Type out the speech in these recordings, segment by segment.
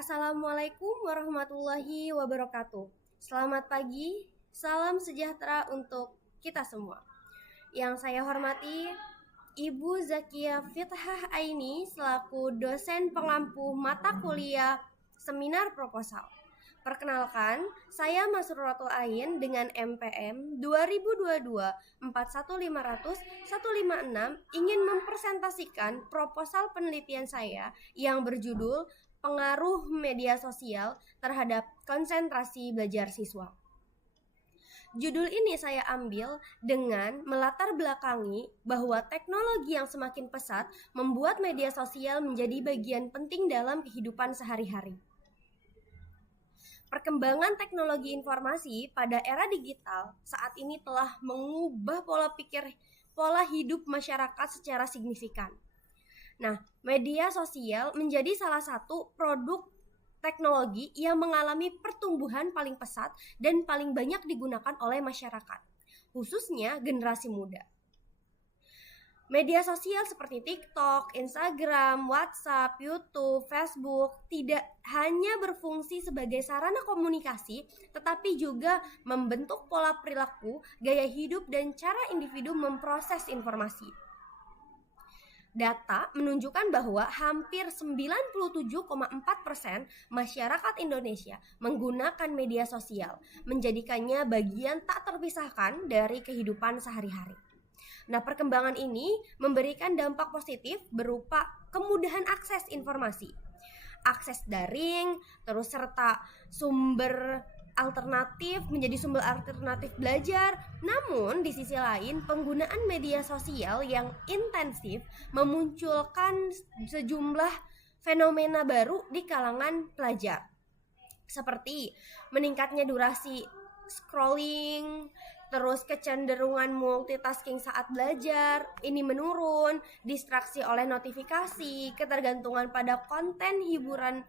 Assalamualaikum warahmatullahi wabarakatuh. Selamat pagi, salam sejahtera untuk kita semua. Yang saya hormati Ibu Zakia Fithah Aini selaku dosen pengampu mata kuliah seminar proposal. Perkenalkan, saya Masruratul Ain dengan MPM 2022-41500-156 ingin mempresentasikan proposal penelitian saya yang berjudul Pengaruh Media Sosial Terhadap Konsentrasi Belajar Siswa. Judul ini saya ambil dengan melatar belakangi bahwa teknologi yang semakin pesat membuat media sosial menjadi bagian penting dalam kehidupan sehari-hari. Perkembangan teknologi informasi pada era digital saat ini telah mengubah pola hidup masyarakat secara signifikan. Nah, media sosial menjadi salah satu produk teknologi yang mengalami pertumbuhan paling pesat dan paling banyak digunakan oleh masyarakat, khususnya generasi muda. Media sosial seperti TikTok, Instagram, WhatsApp, YouTube, Facebook tidak hanya berfungsi sebagai sarana komunikasi, tetapi juga membentuk pola perilaku, gaya hidup, dan cara individu memproses informasi. Data menunjukkan bahwa hampir 97,4% masyarakat Indonesia menggunakan media sosial, menjadikannya bagian tak terpisahkan dari kehidupan sehari-hari. Nah, perkembangan ini memberikan dampak positif berupa kemudahan akses informasi, akses daring, terus serta sumber alternatif menjadi sumber alternatif belajar. Namun di sisi lain, penggunaan media sosial yang intensif memunculkan sejumlah fenomena baru di kalangan pelajar, seperti meningkatnya durasi scrolling, terus kecenderungan multitasking saat belajar ini menurun, distraksi oleh notifikasi, ketergantungan pada konten hiburan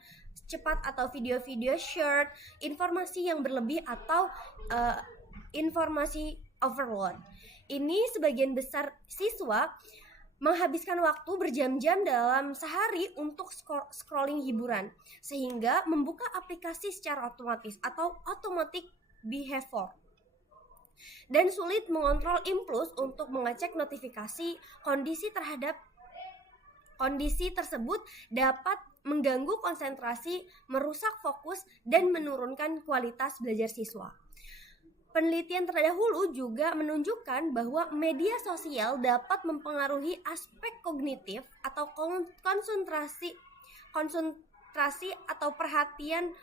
cepat atau video-video short, informasi yang berlebih atau informasi overload. Ini sebagian besar siswa menghabiskan waktu berjam-jam dalam sehari untuk scrolling hiburan, sehingga membuka aplikasi secara otomatis atau automatic behavior, dan sulit mengontrol impuls untuk mengecek notifikasi. Kondisi tersebut dapat mengganggu konsentrasi, merusak fokus, dan menurunkan kualitas belajar siswa. Penelitian terdahulu juga menunjukkan bahwa media sosial dapat mempengaruhi aspek kognitif atau konsentrasi atau perhatian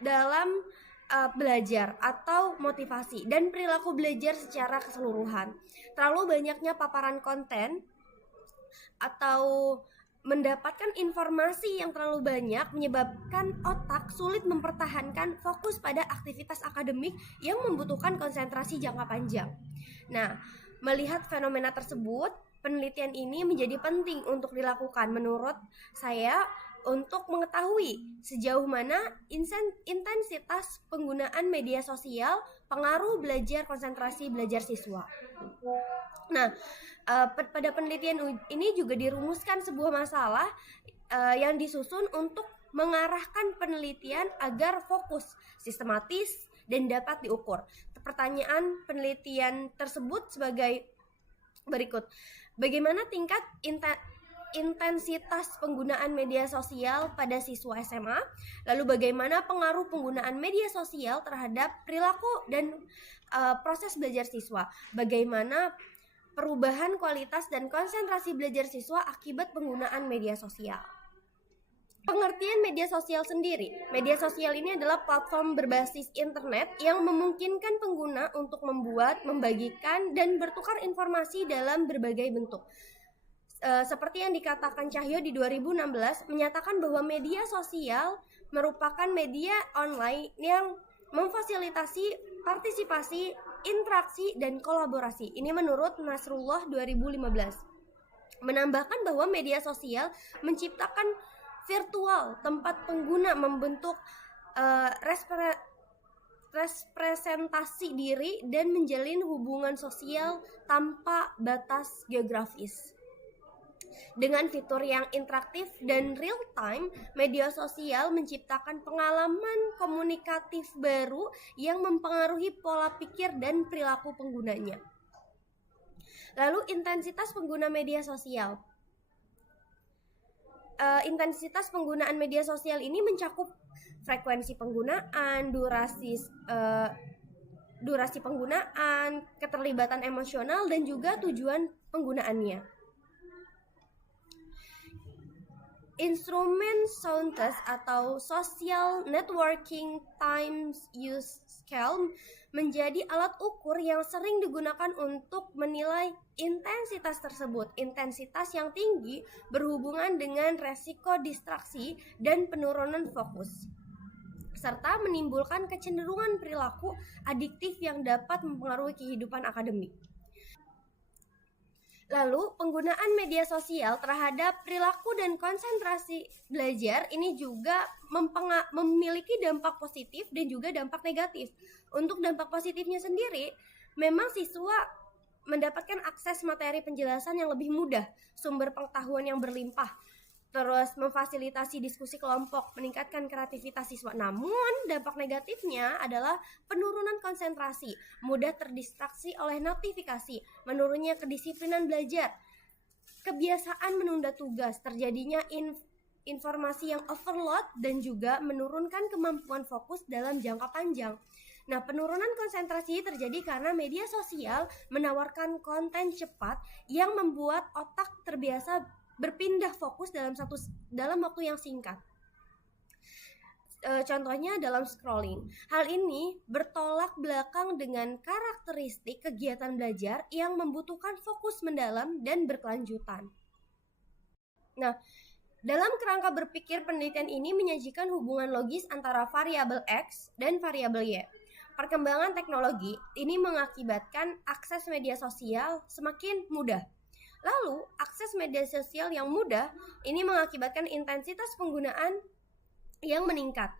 dalam belajar atau motivasi dan perilaku belajar secara keseluruhan. Terlalu banyaknya paparan konten atau mendapatkan informasi yang terlalu banyak menyebabkan otak sulit mempertahankan fokus pada aktivitas akademik yang membutuhkan konsentrasi jangka panjang. Nah, melihat fenomena tersebut, penelitian ini menjadi penting untuk dilakukan menurut saya untuk mengetahui sejauh mana intensitas penggunaan media sosial pengaruh belajar konsentrasi belajar siswa. Nah, pada penelitian ini juga dirumuskan sebuah masalah yang disusun untuk mengarahkan penelitian agar fokus, sistematis, dan dapat diukur. Pertanyaan penelitian tersebut sebagai berikut. Bagaimana tingkat intensitas penggunaan media sosial pada siswa SMA? Lalu bagaimana pengaruh penggunaan media sosial terhadap perilaku dan proses belajar siswa? Bagaimana perubahan kualitas dan konsentrasi belajar siswa akibat penggunaan media sosial? Pengertian media sosial sendiri. Media sosial ini adalah platform berbasis internet yang memungkinkan pengguna untuk membuat, membagikan, dan bertukar informasi dalam berbagai bentuk. Seperti yang dikatakan Cahyo di 2016, menyatakan bahwa media sosial merupakan media online yang memfasilitasi partisipasi, interaksi, dan kolaborasi. Ini menurut Nasrullah 2015. Menambahkan bahwa media sosial menciptakan virtual tempat pengguna membentuk representasi diri dan menjalin hubungan sosial tanpa batas geografis. Dengan fitur yang interaktif dan real time, media sosial menciptakan pengalaman komunikatif baru yang mempengaruhi pola pikir dan perilaku penggunanya. Lalu intensitas pengguna media sosial. Intensitas penggunaan media sosial ini mencakup frekuensi penggunaan, durasi penggunaan, keterlibatan emosional, dan juga tujuan penggunaannya. Instrumen SOUNTES atau Social Networking Times Use Scale menjadi alat ukur yang sering digunakan untuk menilai intensitas tersebut. Intensitas yang tinggi berhubungan dengan resiko distraksi dan penurunan fokus, serta menimbulkan kecenderungan perilaku adiktif yang dapat mempengaruhi kehidupan akademik. Lalu, penggunaan media sosial terhadap perilaku dan konsentrasi belajar ini juga memiliki dampak positif dan juga dampak negatif. Untuk dampak positifnya sendiri, memang siswa mendapatkan akses materi penjelasan yang lebih mudah, sumber pengetahuan yang berlimpah, terus memfasilitasi diskusi kelompok, meningkatkan kreativitas siswa. Namun dampak negatifnya adalah penurunan konsentrasi, mudah terdistraksi oleh notifikasi, menurunnya kedisiplinan belajar, kebiasaan menunda tugas, terjadinya informasi yang overload, dan juga menurunkan kemampuan fokus dalam jangka panjang. Nah, penurunan konsentrasi terjadi karena media sosial menawarkan konten cepat yang membuat otak terbiasa berpindah fokus dalam waktu yang singkat. Contohnya dalam scrolling. Hal ini bertolak belakang dengan karakteristik kegiatan belajar yang membutuhkan fokus mendalam dan berkelanjutan. Nah, dalam kerangka berpikir, penelitian ini menyajikan hubungan logis antara variabel X dan variabel Y. Perkembangan teknologi ini mengakibatkan akses media sosial semakin mudah. Lalu, akses media sosial yang mudah ini mengakibatkan intensitas penggunaan yang meningkat.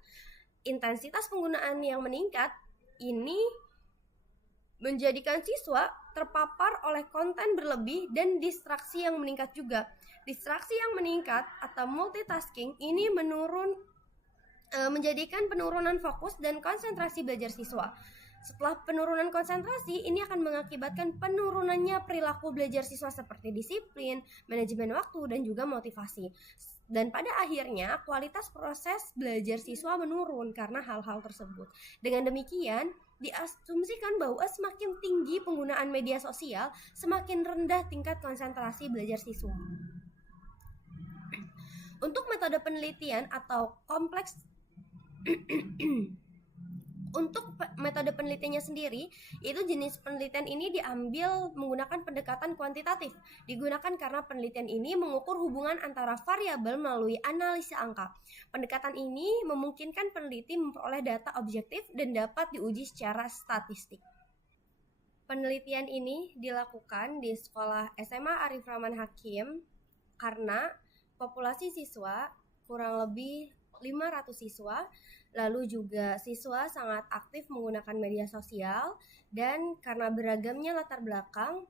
Intensitas penggunaan yang meningkat ini menjadikan siswa terpapar oleh konten berlebih dan distraksi yang meningkat juga. Distraksi yang meningkat atau multitasking ini menjadikan penurunan fokus dan konsentrasi belajar siswa. Setelah penurunan konsentrasi, ini akan mengakibatkan penurunannya perilaku belajar siswa seperti disiplin, manajemen waktu, dan juga motivasi. Dan pada akhirnya, kualitas proses belajar siswa menurun karena hal-hal tersebut. Dengan demikian, diasumsikan bahwa semakin tinggi penggunaan media sosial, semakin rendah tingkat konsentrasi belajar siswa. Untuk metode penelitian atau kompleks Untuk metode penelitiannya sendiri, itu jenis penelitian ini diambil menggunakan pendekatan kuantitatif. Digunakan karena penelitian ini mengukur hubungan antara variabel melalui analisa angka. Pendekatan ini memungkinkan peneliti memperoleh data objektif dan dapat diuji secara statistik. Penelitian ini dilakukan di sekolah SMA Arif Rahman Hakim karena populasi siswa kurang lebih 500 siswa. Lalu juga siswa sangat aktif menggunakan media sosial, dan karena beragamnya latar belakang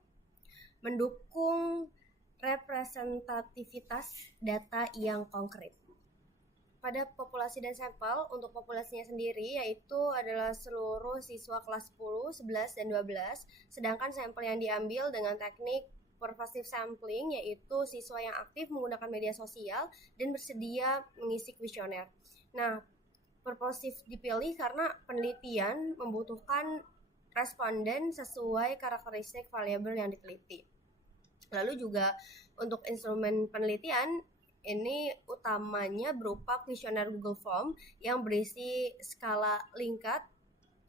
mendukung representativitas data yang konkret. Pada populasi dan sampel, untuk populasinya sendiri yaitu adalah seluruh siswa kelas 10, 11, dan 12, sedangkan sampel yang diambil dengan teknik pervasive sampling yaitu siswa yang aktif menggunakan media sosial dan bersedia mengisi kuesioner. Nah, purposif dipilih karena penelitian membutuhkan responden sesuai karakteristik variabel yang diteliti. Lalu juga untuk instrumen penelitian ini utamanya berupa kuesioner Google Form yang berisi skala Likert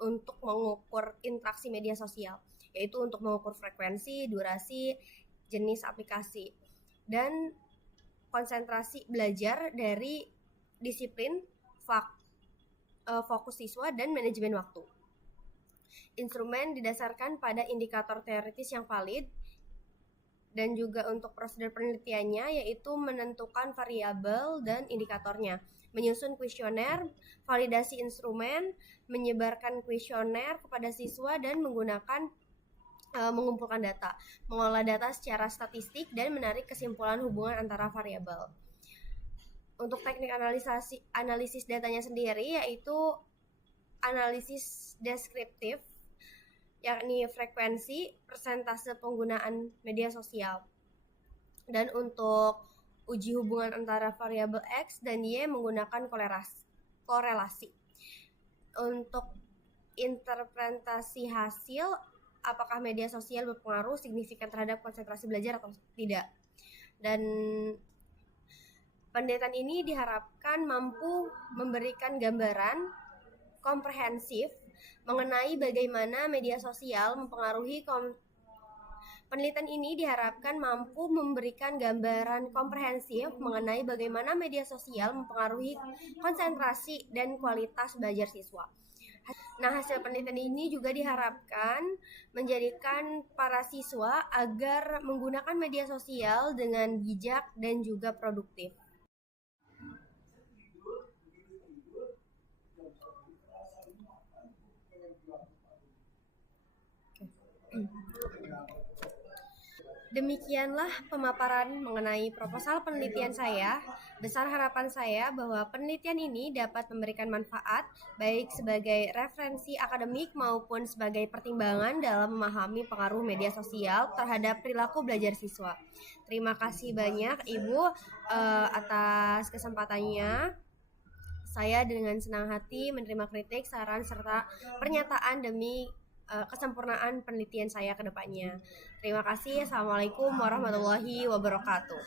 untuk mengukur interaksi media sosial, yaitu untuk mengukur frekuensi, durasi, jenis aplikasi, dan konsentrasi belajar dari disiplin, fokus siswa, dan manajemen waktu. Instrumen didasarkan pada indikator teoritis yang valid, dan juga untuk prosedur penelitiannya yaitu menentukan variabel dan indikatornya, menyusun kuesioner, validasi instrumen, menyebarkan kuesioner kepada siswa, dan menggunakan mengumpulkan data, mengolah data secara statistik dan menarik kesimpulan hubungan antara variabel. Untuk teknik analisis datanya sendiri yaitu analisis deskriptif, yakni frekuensi, persentase penggunaan media sosial. Dan untuk uji hubungan antara variabel X dan Y menggunakan korelasi. Untuk interpretasi hasil, apakah media sosial berpengaruh signifikan terhadap konsentrasi belajar atau tidak. Dan penelitian ini diharapkan mampu memberikan gambaran komprehensif mengenai bagaimana media sosial mempengaruhi Penelitian ini diharapkan mampu memberikan gambaran komprehensif mengenai bagaimana media sosial mempengaruhi konsentrasi dan kualitas belajar siswa. Nah, hasil penelitian ini juga diharapkan menjadikan para siswa agar menggunakan media sosial dengan bijak dan juga produktif. Demikianlah pemaparan mengenai proposal penelitian saya. Besar harapan saya bahwa penelitian ini dapat memberikan manfaat baik sebagai referensi akademik maupun sebagai pertimbangan dalam memahami pengaruh media sosial terhadap perilaku belajar siswa. Terima kasih banyak Ibu atas kesempatannya. Saya dengan senang hati menerima kritik, saran, serta pernyataan demi kesempurnaan penelitian saya ke depannya. Terima kasih. Assalamualaikum warahmatullahi wabarakatuh.